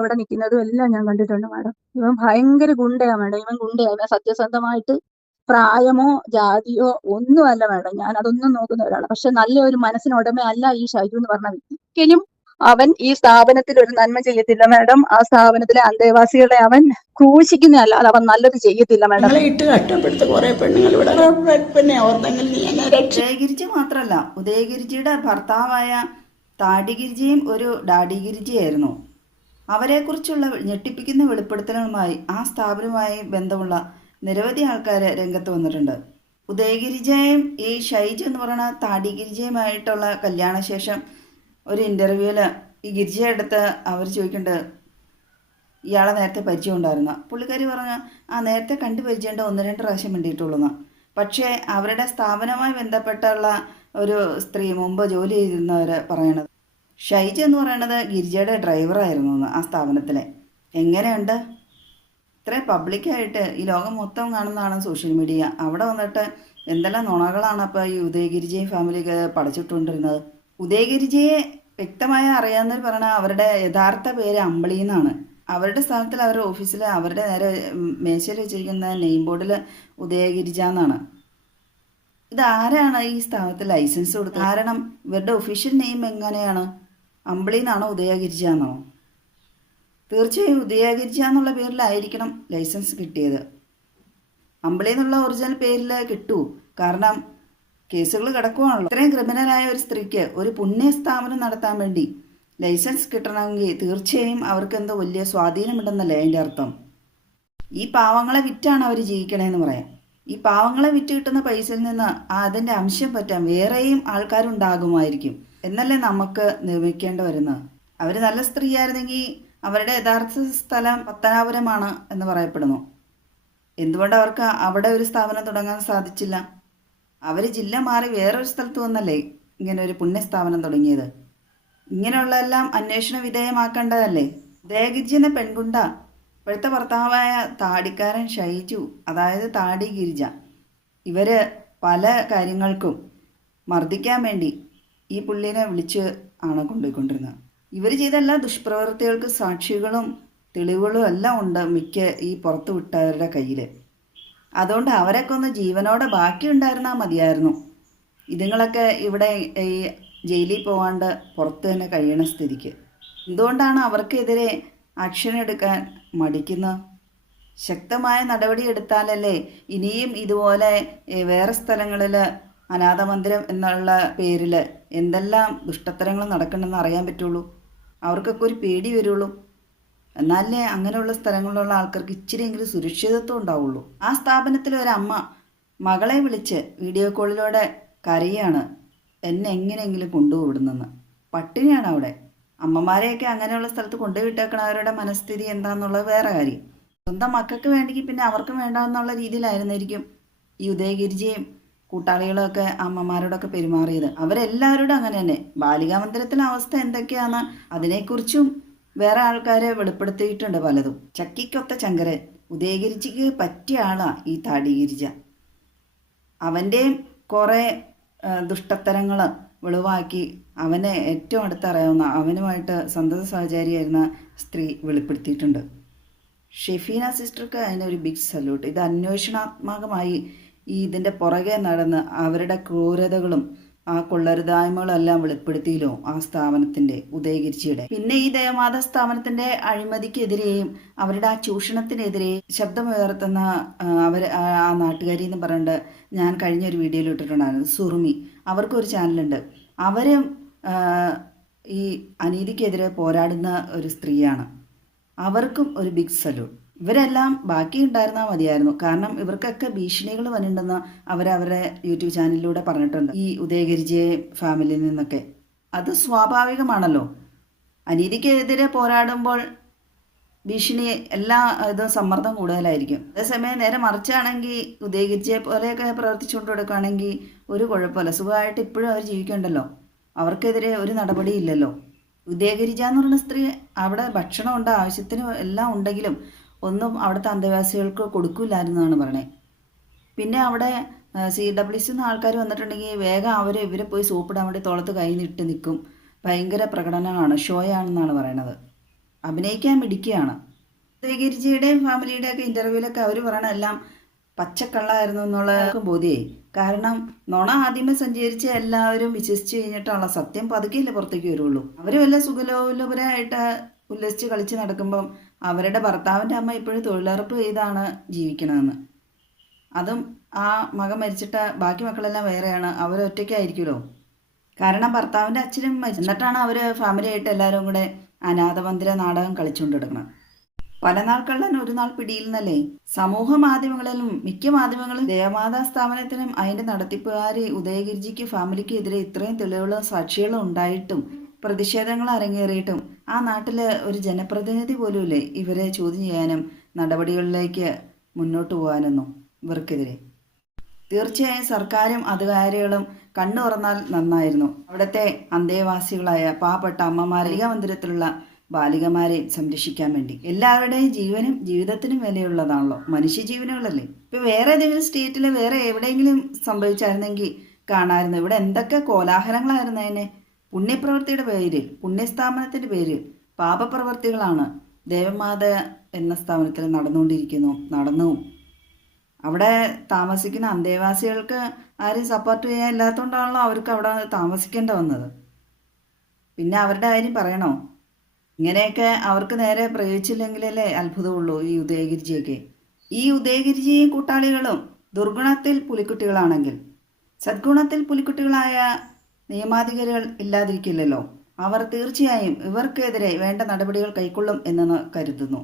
അവിടെ നിൽക്കുന്നതും എല്ലാം ഞാൻ കണ്ടിട്ടുണ്ട് മാഡം. ഇവൻ ഭയങ്കര ഗുണ്ടയാ മാഡം. ഇവൻ ഗുണ്ടയാ. ഇവൻ സത്യസന്ധമായിട്ട് പ്രായമോ ജാതിയോ ഒന്നുമല്ല മാഡം. ഞാൻ അതൊന്നും നോക്കുന്ന ഒരാളാണ്. പക്ഷെ നല്ല ഒരു മനസ്സിനുടമയല്ല ഈ ഷൈജു എന്ന് പറഞ്ഞ വ്യക്തി. ഒരിക്കലും അവൻ ഈ സ്ഥാപനത്തിൽ ഒരു നന്മ ചെയ്യത്തില്ല മാഡം. ആ സ്ഥാപനത്തിലെ അന്തേവാസികളെ അവൻ ക്രൂശിക്കുന്നതല്ലാതെ അവൻ നല്ലത് ചെയ്യത്തില്ല മാഡം. ഇട്ട് കഷ്ടപ്പെടുത്ത കുറെ പെണ്ണുങ്ങൾ ഇവിടെ പിന്നെ ഓർന്നെങ്കിൽ ഉദയഗിരിജി മാത്രമല്ല, ഉദയഗിരിജിയുടെ ഭർത്താവായ താടിഗിരിജിയും ഒരു ഡാഡിഗിരിജിയായിരുന്നു. അവരെക്കുറിച്ചുള്ള ഞെട്ടിപ്പിക്കുന്ന വെളിപ്പെടുത്തലുകളുമായി ആ സ്ഥാപനവുമായി ബന്ധമുള്ള നിരവധി ആൾക്കാർ രംഗത്ത് വന്നിട്ടുണ്ട്. ഉദയഗിരിജയും ഈ ഷൈജു എന്ന് പറയുന്ന താടിഗിരിജയുമായിട്ടുള്ള കല്യാണശേഷം ഒരു ഇൻ്റർവ്യൂവിൽ ഈ ഗിരിജയുടെ അടുത്ത് അവർ ചോദിക്കുന്നുണ്ട്, ഇയാളെ നേരത്തെ പരിചയം ഉണ്ടായിരുന്ന പുള്ളിക്കാരി പറഞ്ഞു, നേരത്തെ കണ്ടു പരിചയമുണ്ട്, 1-2 പ്രാവശ്യം വേണ്ടിയിട്ടുള്ളൂ. പക്ഷേ അവരുടെ സ്ഥാപനവുമായി ബന്ധപ്പെട്ടുള്ള ഒരു സ്ത്രീ മുമ്പ് ജോലി ചെയ്തിരുന്നവർ പറയണത് ഷൈജു എന്ന് പറയുന്നത് ഗിരിജയുടെ ഡ്രൈവറായിരുന്നു ആ സ്ഥാപനത്തിലെ. എങ്ങനെയുണ്ട്? ഇത്രയും പബ്ലിക്കായിട്ട് ഈ ലോകം മൊത്തം കാണുന്നതാണ് സോഷ്യൽ മീഡിയ. അവിടെ വന്നിട്ട് എന്തെല്ലാം നുണകളാണ് അപ്പോൾ ഈ ഉദയഗിരിജി ഫാമിലിക്ക് പഠിച്ചിട്ടുകൊണ്ടിരുന്നത്. ഉദയഗിരിജിയെ വ്യക്തമായി അറിയാവുന്നവർ പറഞ്ഞാൽ അവരുടെ യഥാർത്ഥ പേര് അമ്പിളി എന്നാണ്. അവരുടെ സ്ഥാനത്തിൽ അവരുടെ ഓഫീസിൽ അവരുടെ നേരെ മേശയിൽ വെച്ചിരിക്കുന്ന നെയിം ബോർഡിൽ ഉദയഗിരിജ എന്നാണ്. ഇതാരാണ് ഈ സ്ഥാപനത്തിൽ ലൈസൻസ് കൊടുത്തത്? കാരണം ഇവരുടെ ഒഫീഷ്യൽ നെയിം എങ്ങനെയാണ്? അമ്പിളി എന്നാണോ ഉദയഗിരിജ എന്നാണോ? തീർച്ചയായും ഉദയഗിരിജ എന്നുള്ള പേരിലായിരിക്കണം ലൈസൻസ് കിട്ടിയത്. അമ്പിളി എന്നുള്ള ഒറിജിനൽ പേരിൽ കിട്ടൂ. കാരണം കേസുകൾ കിടക്കുവാണല്ലോ. ഇത്രയും ക്രിമിനലായ ഒരു സ്ത്രീക്ക് ഒരു പുണ്യ സ്ഥാപനം നടത്താൻ വേണ്ടി ലൈസൻസ് കിട്ടണമെങ്കിൽ തീർച്ചയായും അവർക്ക് എന്തോ വലിയ സ്വാധീനമുണ്ടെന്നല്ലേ അതിൻ്റെ അർത്ഥം. ഈ പാവങ്ങളെ വിറ്റാണ് അവർ ജീവിക്കണേന്ന് പറയാം. ഈ പാവങ്ങളെ വിറ്റ് കിട്ടുന്ന പൈസയിൽ നിന്ന് അതിൻ്റെ അംശം പറ്റാൻ വേറെയും ആൾക്കാരുണ്ടാകുമായിരിക്കും എന്നല്ലേ നമുക്ക് നിർമ്മിക്കേണ്ടി വരുന്നത്. അവർ നല്ല സ്ത്രീ ആയിരുന്നെങ്കിൽ അവരുടെ യഥാർത്ഥ സ്ഥലം പത്തനാപുരമാണ് എന്ന് പറയപ്പെടുന്നു. എന്തുകൊണ്ട് അവർക്ക് അവിടെ ഒരു സ്ഥാപനം തുടങ്ങാൻ സാധിച്ചില്ല? അവർ ജില്ല മാറി വേറൊരു സ്ഥലത്ത് വന്നല്ലേ ഇങ്ങനെ ഒരു പുണ്യസ്ഥാപനം തുടങ്ങിയത്. ഇങ്ങനെയുള്ളതെല്ലാം അന്വേഷണ വിധേയമാക്കേണ്ടതല്ലേ. ഉദയഗിരിജി എന്ന പെൺകുണ്ട ഇപ്പോഴത്തെ ഭർത്താവായ താടിക്കാരൻ ഷൈജു, അതായത് താടി ഗിരിജ, ഇവർ പല കാര്യങ്ങൾക്കും മർദ്ദിക്കാൻ വേണ്ടി ഈ പുള്ളിനെ വിളിച്ച് ആണ് കൊണ്ടുപോയിക്കൊണ്ടിരുന്നത്. ഇവർ ചെയ്ത എല്ലാ ദുഷ്പ്രവൃത്തികൾക്ക് സാക്ഷികളും തെളിവുകളും എല്ലാം ഉണ്ട് മിക്ക ഈ പുറത്തു വിട്ടവരുടെ കയ്യിൽ. അതുകൊണ്ട് അവരൊക്കെ ഒന്ന് ജീവനോടെ ബാക്കി ഉണ്ടായിരുന്നാൽ മതിയായിരുന്നു. ഇതുങ്ങളൊക്കെ ഇവിടെ ഈ ജയിലിൽ പോകാണ്ട് പുറത്ത് തന്നെ കഴിയണ സ്ഥിതിക്ക് എന്തുകൊണ്ടാണ് അവർക്കെതിരെ ആക്ഷൻ എടുക്കാൻ മടിക്കുന്നത്? ശക്തമായ നടപടി എടുത്താലല്ലേ ഇനിയും ഇതുപോലെ വേറെ സ്ഥലങ്ങളിൽ അനാഥ മന്ദിരം എന്നുള്ള പേരിൽ എന്തെല്ലാം ദുഷ്ടത്തരങ്ങൾ നടക്കണമെന്ന് അറിയാൻ പറ്റുള്ളൂ. അവർക്കൊക്കെ ഒരു പേടി വരുള്ളൂ. എന്നാലേ അങ്ങനെയുള്ള സ്ഥലങ്ങളിലുള്ള ആൾക്കാർക്ക് ഇച്ചിരിയെങ്കിലും സുരക്ഷിതത്വം ഉണ്ടാവുള്ളൂ. ആ സ്ഥാപനത്തിൽ ഒരമ്മ മകളെ വിളിച്ച് വീഡിയോ കോളിലൂടെ കരയാണ്, എന്നെ എങ്ങനെയെങ്കിലും കൊണ്ടുപോയിടുന്നെന്ന്. പട്ടിണിയാണ് അവിടെ. അമ്മമാരെയൊക്കെ അങ്ങനെയുള്ള സ്ഥലത്ത് കൊണ്ടുപോയിട്ടേക്കണവരുടെ മനസ്ഥിതി എന്താണെന്നുള്ളത് വേറെ കാര്യം. സ്വന്തം മക്കൾക്ക് വേണ്ടെങ്കിൽ പിന്നെ അവർക്കും വേണ്ടാന്നുള്ള രീതിയിലായിരുന്നിരിക്കും ഈ ഉദയഗിരിജിയും കൂട്ടാളികളൊക്കെ അമ്മമാരോടൊക്കെ പെരുമാറിയത്. അവരെല്ലാവരോടും അങ്ങനെ തന്നെ. ബാലികാ മന്ദിരത്തിലെ അവസ്ഥ എന്തൊക്കെയാണ് അതിനെക്കുറിച്ചും വേറെ ആൾക്കാരെ വെളിപ്പെടുത്തിയിട്ടുണ്ട് പലതും. ചക്കിക്കൊത്ത ചങ്കരൻ, ഉദയഗിരിജിക്ക് പറ്റിയ ആളാണ് ഈ താടിഗിരിജ. അവൻ്റെയും കുറേ ദുഷ്ടത്തരങ്ങൾ വെളിവാക്കി അവനെ ഏറ്റവും അടുത്തറിയാവുന്ന അവനുമായിട്ട് സന്തത സഹചാരിയായിരുന്ന സ്ത്രീ വെളിപ്പെടുത്തിയിട്ടുണ്ട്. ഷെഫീന സിസ്റ്റർക്ക് അതിനൊരു ബിഗ് സല്യൂട്ട്. ഇത് അന്വേഷണാത്മകമായി ഇതിൻ്റെ പുറകെ നടന്ന് അവരുടെ ക്രൂരതകളും ആ കൊള്ളരുതായ്മകളെല്ലാം വെളിപ്പെടുത്തിയല്ലോ ആ സ്ഥാപനത്തിൻ്റെ ഉദയഗിരിജിയുടെ. പിന്നെ ഈ ദേവമാത സ്ഥാപനത്തിൻ്റെ അഴിമതിക്കെതിരെയും അവരുടെ ആ ചൂഷണത്തിനെതിരെയും ശബ്ദമുയർത്തുന്ന ആ നാട്ടുകാരി എന്ന് പറഞ്ഞിട്ട് ഞാൻ കഴിഞ്ഞൊരു വീഡിയോയിൽ ഇട്ടിട്ടുണ്ടായിരുന്നു. സുറുമി, അവർക്കൊരു ചാനലുണ്ട്. അവരും ഈ അനീതിക്കെതിരെ പോരാടുന്ന ഒരു സ്ത്രീയാണ്. അവർക്കും ഒരു ബിഗ് സല്യൂട്ട്. ഇവരെല്ലാം ബാക്കി ഉണ്ടായിരുന്നാൽ മതിയായിരുന്നു. കാരണം ഇവർക്കൊക്കെ ഭീഷണികൾ വന്നിട്ടുണ്ടെന്ന് അവരവരുടെ യൂട്യൂബ് ചാനലിലൂടെ പറഞ്ഞിട്ടുണ്ട് ഈ ഉദയഗിരിജി ഫാമിലിയിൽ നിന്നൊക്കെ. അത് സ്വാഭാവികമാണല്ലോ. അനീതിക്കെതിരെ പോരാടുമ്പോൾ ഭീഷണി എല്ലാ ഇതും സമ്മർദ്ദം കൂടുതലായിരിക്കും. അതേസമയം നേരെ മറിച്ചാണെങ്കിൽ ഉദയഗിരിജിയെ പോലെയൊക്കെ പ്രവർത്തിച്ചുകൊണ്ട് കൊടുക്കുകയാണെങ്കിൽ ഒരു കുഴപ്പമില്ല, സുഖമായിട്ട് ഇപ്പോഴും അവർ ജീവിക്കണ്ടല്ലോ. അവർക്കെതിരെ ഒരു നടപടിയില്ലല്ലോ. ഉദയഗിരിജ എന്ന് പറയുന്ന സ്ത്രീ അവിടെ ഭക്ഷണമുണ്ട്, ആവശ്യത്തിന് എല്ലാം ഉണ്ടെങ്കിലും ഒന്നും അവിടുത്തെ അന്തേവാസികൾക്ക് കൊടുക്കില്ലായിരുന്നാണ് പറയണത്. പിന്നെ അവിടെ CWC ആൾക്കാർ വന്നിട്ടുണ്ടെങ്കിൽ വേഗം ഇവരെ പോയി സോപ്പിടാൻ വേണ്ടി തോളത്ത് കൈ നീട്ട് നിൽക്കും. ഭയങ്കര പ്രകടനമാണ്, ഷോയാണെന്നാണ് പറയണത്. അഭിനയിക്കാൻ മിടിക്കുകയാണ്. ഉദയഗിരിജിയുടെയും ഫാമിലിയുടെയൊക്കെ ഇൻ്റർവ്യൂവിലൊക്കെ അവർ പറയണ എല്ലാം പച്ചക്കള്ളായിരുന്നു എന്നുള്ളതൊക്കെ ബോധ്യമായി. കാരണം നുണ ആദ്യമേ സഞ്ചരിച്ച് എല്ലാവരും വിശ്വസിച്ച് കഴിഞ്ഞിട്ടുള്ള സത്യം പതുക്കെയല്ലേ പുറത്തേക്ക് വരുള്ളൂ. അവർ വല്ല സുഖലോലുപരായിട്ട് ഉല്ലസിച്ച് കളിച്ച് നടക്കുമ്പം അവരുടെ ഭർത്താവിൻ്റെ അമ്മ ഇപ്പോഴും തൊഴിലുറപ്പ് ചെയ്താണ് ജീവിക്കണമെന്ന്. അതും ആ മകൻ മരിച്ചിട്ട് ബാക്കി മക്കളെല്ലാം വേറെയാണ്, അവരൊറ്റയ്ക്കായിരിക്കുമല്ലോ. കാരണം ഭർത്താവിൻ്റെ അച്ഛനും എന്നിട്ടാണ് അവർ ഫാമിലിയായിട്ട് എല്ലാവരും കൂടെ അനാഥമന്ദിര നാടകം കളിച്ചുകൊണ്ടിരിക്കണം. പല നാൾ കള്ളൻ ഒരു നാൾ പിടിയിൽ നിന്നല്ലേ. സമൂഹ മാധ്യമങ്ങളിലും മിക്ക മാധ്യമങ്ങളും ദേവമാതാ സ്ഥാപനത്തിനും അതിൻ്റെ നടത്തിപ്പുകാരി ഉദയഗിരിജിക്ക് ഫാമിലിക്ക് എതിരെ ഇത്രയും തെളിവുകളും സാക്ഷികളും ഉണ്ടായിട്ടും പ്രതിഷേധങ്ങൾ അരങ്ങേറിയിട്ടും ആ നാട്ടിലെ ഒരു ജനപ്രതിനിധി പോലുമില്ലേ ഇവരെ ചോദ്യം ചെയ്യാനും നടപടികളിലേക്ക് മുന്നോട്ട് പോകാനൊന്നും ഇവർക്കെതിരെ. തീർച്ചയായും സർക്കാരും അധികാരികളും കണ്ണു തുറന്നാൽ നന്നായിരുന്നു. അവിടുത്തെ അന്തേവാസികളായ പാവപ്പെട്ട അമ്മമാരെ മന്ദിരത്തിലുള്ള ബാലികമാരെ സംരക്ഷിക്കാൻ വേണ്ടി. എല്ലാവരുടെയും ജീവനും ജീവിതത്തിനും വിലയുള്ളതാണല്ലോ, മനുഷ്യജീവനുകളല്ലേ. ഇപ്പം വേറെ ഏതെങ്കിലും സ്റ്റേറ്റിൽ വേറെ എവിടെയെങ്കിലും സംഭവിച്ചായിരുന്നെങ്കിൽ കാണാമായിരുന്നു. ഇവിടെ എന്തൊക്കെ കോലാഹലങ്ങളായിരുന്നു. അതിനെ പുണ്യപ്രവൃത്തിയുടെ പേരിൽ, പുണ്യസ്ഥാപനത്തിൻ്റെ പേരിൽ പാപപ്രവർത്തികളാണ് ദേവമാത എന്ന സ്ഥാപനത്തിൽ നടന്നു. അവിടെ താമസിക്കുന്ന അന്തേവാസികൾക്ക് ആരും സപ്പോർട്ട് ചെയ്യാൻ ഇല്ലാത്തതുകൊണ്ടാണല്ലോ അവർക്ക് അവിടെ താമസിക്കേണ്ടി വന്നത്. പിന്നെ അവരുടെ കാര്യം പറയണോ? ഇങ്ങനെയൊക്കെ അവർക്ക് നേരെ പ്രയോഗിച്ചില്ലെങ്കിലല്ലേ അത്ഭുതമുള്ളൂ ഈ ഉദയഗിരിജിയൊക്കെ. ഈ ഉദയഗിരിജിയും കൂട്ടാളികളും ദുർഗുണത്തിൽ പുലിക്കുട്ടികളാണെങ്കിൽ സദ്ഗുണത്തിൽ പുലിക്കുട്ടികളായ നിയമാധികാരികൾ ഇല്ലാതിരിക്കില്ലല്ലോ. അവർ തീർച്ചയായും ഇവർക്കെതിരെ വേണ്ട നടപടികൾ കൈക്കൊള്ളും എന്ന് കരുതുന്നു.